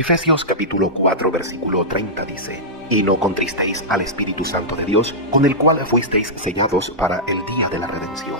Efesios capítulo 4 versículo 30 dice: Y no contristéis al Espíritu Santo de Dios, con el cual fuisteis sellados para el día de la redención.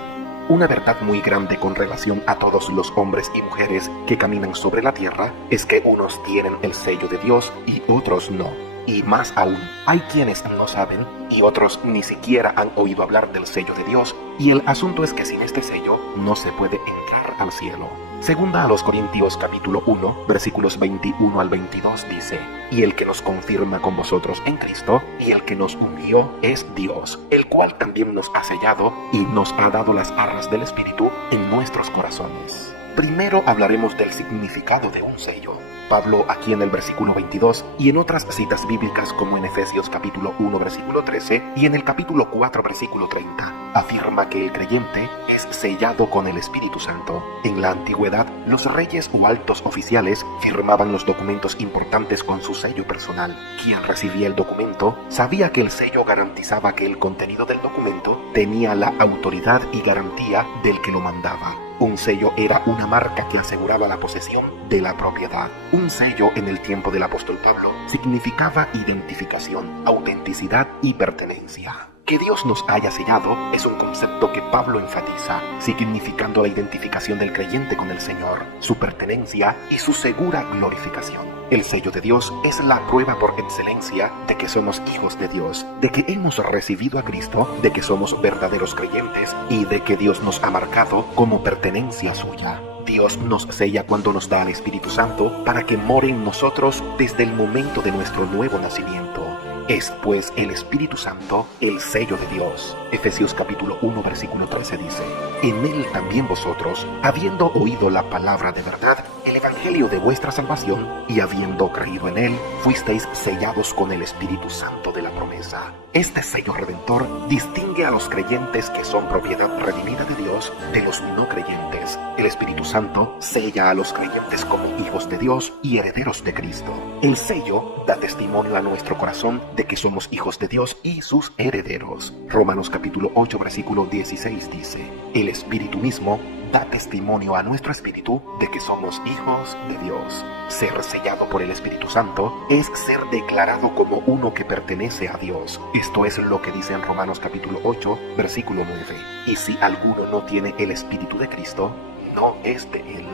Una verdad muy grande con relación a todos los hombres y mujeres que caminan sobre la tierra es que unos tienen el sello de Dios y otros no. Y más aún, hay quienes no saben y otros ni siquiera han oído hablar del sello de Dios, y el asunto es que sin este sello no se puede entrar al cielo. Segunda a los Corintios capítulo 1, versículos 21 al 22 dice: Y el que nos confirma con vosotros en Cristo, y el que nos ungió es Dios, el cual también nos ha sellado y nos ha dado las arras del Espíritu en nuestros corazones. Primero hablaremos del significado de un sello. Pablo aquí en el versículo 22 y en otras citas bíblicas como en Efesios capítulo 1 versículo 13 y en el capítulo 4 versículo 30 afirma que el creyente es sellado con el Espíritu Santo. En la antigüedad, los reyes o altos oficiales firmaban los documentos importantes con su sello personal. Quien recibía el documento sabía que el sello garantizaba que el contenido del documento tenía la autoridad y garantía del que lo mandaba. Un sello era una marca que aseguraba la posesión de la propiedad. Un sello en el tiempo del apóstol Pablo significaba identificación, autenticidad y pertenencia. Que Dios nos haya sellado es un concepto que Pablo enfatiza, significando la identificación del creyente con el Señor, su pertenencia y su segura glorificación. El sello de Dios es la prueba por excelencia de que somos hijos de Dios, de que hemos recibido a Cristo, de que somos verdaderos creyentes y de que Dios nos ha marcado como pertenencia suya. Dios nos sella cuando nos da al Espíritu Santo para que more en nosotros desde el momento de nuestro nuevo nacimiento. Es pues el Espíritu Santo el sello de Dios. Efesios capítulo 1 versículo 13 dice: En él también vosotros, habiendo oído la palabra de verdad, el evangelio de vuestra salvación, y habiendo creído en él, fuisteis sellados con el Espíritu Santo de la promesa. Este sello redentor distingue a los creyentes que son propiedad redimida de Dios de los no creyentes. El Espíritu Santo sella a los creyentes como hijos de Dios y herederos de Cristo. El sello da testimonio a nuestro corazón de que somos hijos de Dios y sus herederos. Romanos capítulo 8 versículo 16 dice: El Espíritu mismo da testimonio a nuestro espíritu de que somos hijos de Dios. Ser sellado por el Espíritu Santo es ser declarado como uno que pertenece a Dios. Esto es lo que dice en Romanos capítulo 8 versículo 9. Y si alguno no tiene el Espíritu de Cristo, no es de él.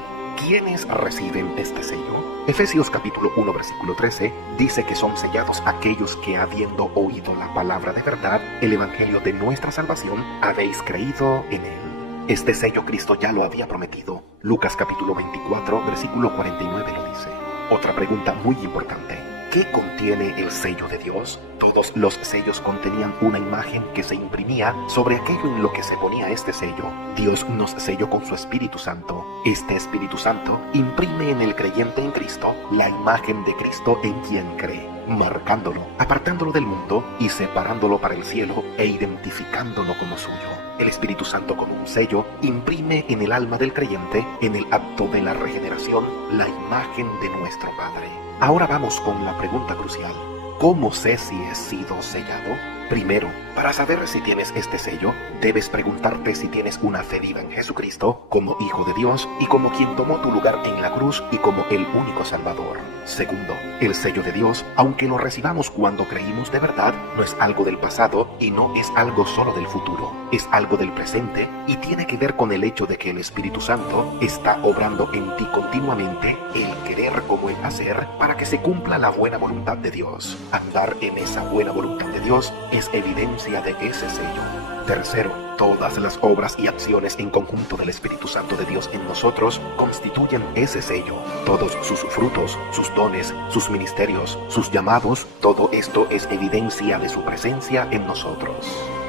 ¿Quiénes reciben este sello? Efesios capítulo 1 versículo 13 dice que son sellados aquellos que, habiendo oído la palabra de verdad, el evangelio de nuestra salvación, habéis creído en él. Este sello Cristo ya lo había prometido. Lucas capítulo 24 versículo 49 lo dice. Otra pregunta muy importante: ¿qué contiene el sello de Dios? Todos los sellos contenían una imagen que se imprimía sobre aquello en lo que se ponía este sello. Dios nos selló con su Espíritu Santo. Este Espíritu Santo imprime en el creyente en Cristo la imagen de Cristo en quien cree, marcándolo, apartándolo del mundo y separándolo para el cielo e identificándolo como suyo. El Espíritu Santo, como un sello, imprime en el alma del creyente, en el acto de la regeneración, la imagen de nuestro Padre. Ahora vamos con la pregunta crucial: ¿cómo sé si he sido sellado? Primero, para saber si tienes este sello, debes preguntarte si tienes una fe viva en Jesucristo como Hijo de Dios y como quien tomó tu lugar en la cruz y como el único Salvador. Segundo, el sello de Dios, aunque lo recibamos cuando creímos de verdad, no es algo del pasado y no es algo solo del futuro. Es algo del presente y tiene que ver con el hecho de que el Espíritu Santo está obrando en ti continuamente el querer como el hacer para que se cumpla la buena voluntad de Dios. Andar en esa buena voluntad de Dios es evidencia de ese sello. Tercero, todas las obras y acciones en conjunto del Espíritu Santo de Dios en nosotros constituyen ese sello. Todos sus frutos, sus dones, sus ministerios, sus llamados, todo esto es evidencia de su presencia en nosotros.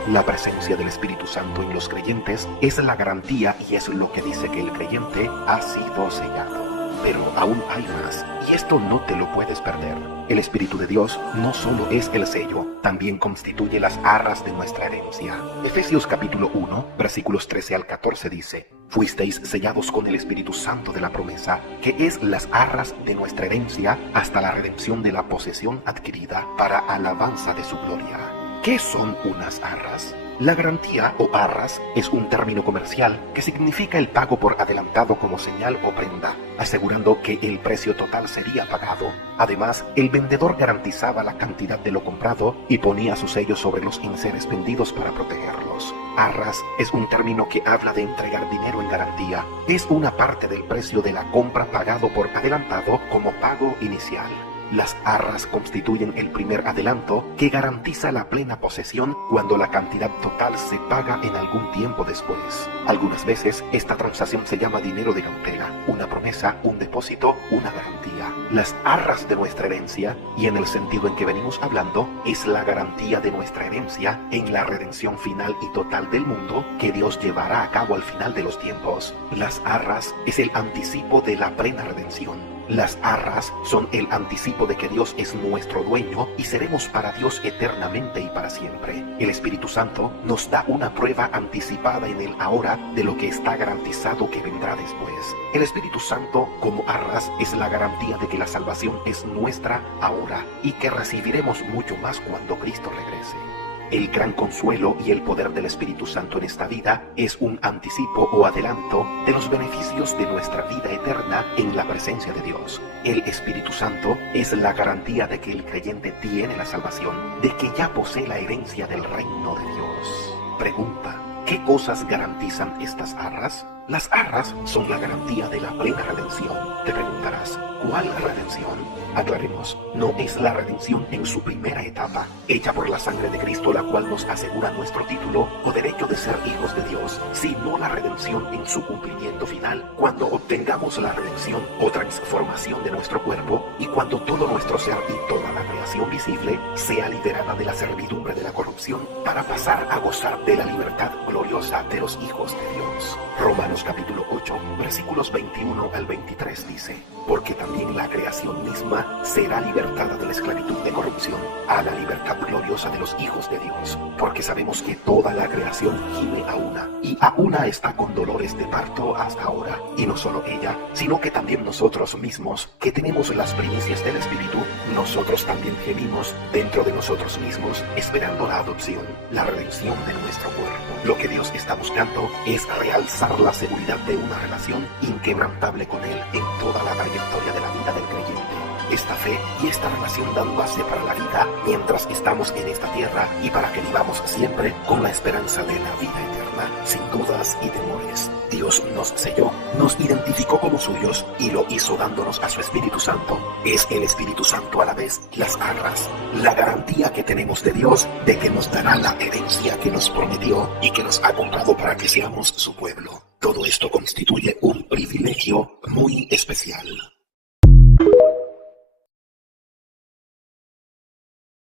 La presencia del Espíritu Santo en los creyentes es la garantía y es lo que dice que el creyente ha sido sellado. Pero aún hay más, y esto no te lo puedes perder. El Espíritu de Dios no solo es el sello, también constituye las arras de nuestra herencia. Efesios capítulo 1, versículos 13 al 14 dice: Fuisteis sellados con el Espíritu Santo de la promesa, que es las arras de nuestra herencia hasta la redención de la posesión adquirida para alabanza de su gloria. ¿Qué son unas arras? La garantía o arras es un término comercial que significa el pago por adelantado como señal o prenda, asegurando que el precio total sería pagado. Además, el vendedor garantizaba la cantidad de lo comprado y ponía su sello sobre los enseres vendidos para protegerlos. Arras es un término que habla de entregar dinero en garantía. Es una parte del precio de la compra pagado por adelantado como pago inicial. Las arras constituyen el primer adelanto que garantiza la plena posesión cuando la cantidad total se paga en algún tiempo después. Algunas veces esta transacción se llama dinero de cautela, una promesa, un depósito, una garantía. Las arras de nuestra herencia, y en el sentido en que venimos hablando, es la garantía de nuestra herencia en la redención final y total del mundo que Dios llevará a cabo al final de los tiempos. Las arras es el anticipo de la plena redención. Las arras son el anticipo de que Dios es nuestro dueño y seremos para Dios eternamente y para siempre. El Espíritu Santo nos da una prueba anticipada en el ahora de lo que está garantizado que vendrá después. El Espíritu Santo, como arras, es la garantía de que la salvación es nuestra ahora y que recibiremos mucho más cuando Cristo regrese. El gran consuelo y el poder del Espíritu Santo en esta vida es un anticipo o adelanto de los beneficios de nuestra vida eterna en la presencia de Dios. El Espíritu Santo es la garantía de que el creyente tiene la salvación, de que ya posee la herencia del reino de Dios. Pregunta: ¿qué cosas garantizan estas arras? Las arras son la garantía de la plena redención. Te preguntarás, ¿cuál redención? Aclaremos, no es la redención en su primera etapa, hecha por la sangre de Cristo, la cual nos asegura nuestro título o derecho de ser hijos de Dios, sino la redención en su cumplimiento final, cuando obtengamos la redención o transformación de nuestro cuerpo y cuando todo nuestro ser y toda la creación visible sea liberada de la servidumbre de la corrupción para pasar a gozar de la libertad gloriosa de los hijos de Dios. Romanos capítulo 8, versículos 21 al 23 dice: porque también la creación misma será libertada de la esclavitud de corrupción a la libertad gloriosa de los hijos de Dios, porque sabemos que toda la creación gime a una, y a una está con dolores de parto hasta ahora, y no solo ella, sino que también nosotros mismos, que tenemos las primicias del Espíritu, nosotros también gemimos dentro de nosotros mismos, esperando la adopción, la redención de nuestro cuerpo. Lo que Dios está buscando es realzar la seguridad de una relación inquebrantable con Él en toda la trayectoria de la vida del creyente. Esta fe y esta relación dan base para la vida mientras estamos en esta tierra y para que vivamos siempre con la esperanza de la vida eterna, sin dudas y temores. Dios nos selló, nos identificó como suyos y lo hizo dándonos a su Espíritu Santo. Es el Espíritu Santo a la vez las arras, la garantía que tenemos de Dios de que nos dará la herencia que nos prometió y que nos ha comprado para que seamos su pueblo. Todo esto constituye un privilegio muy especial.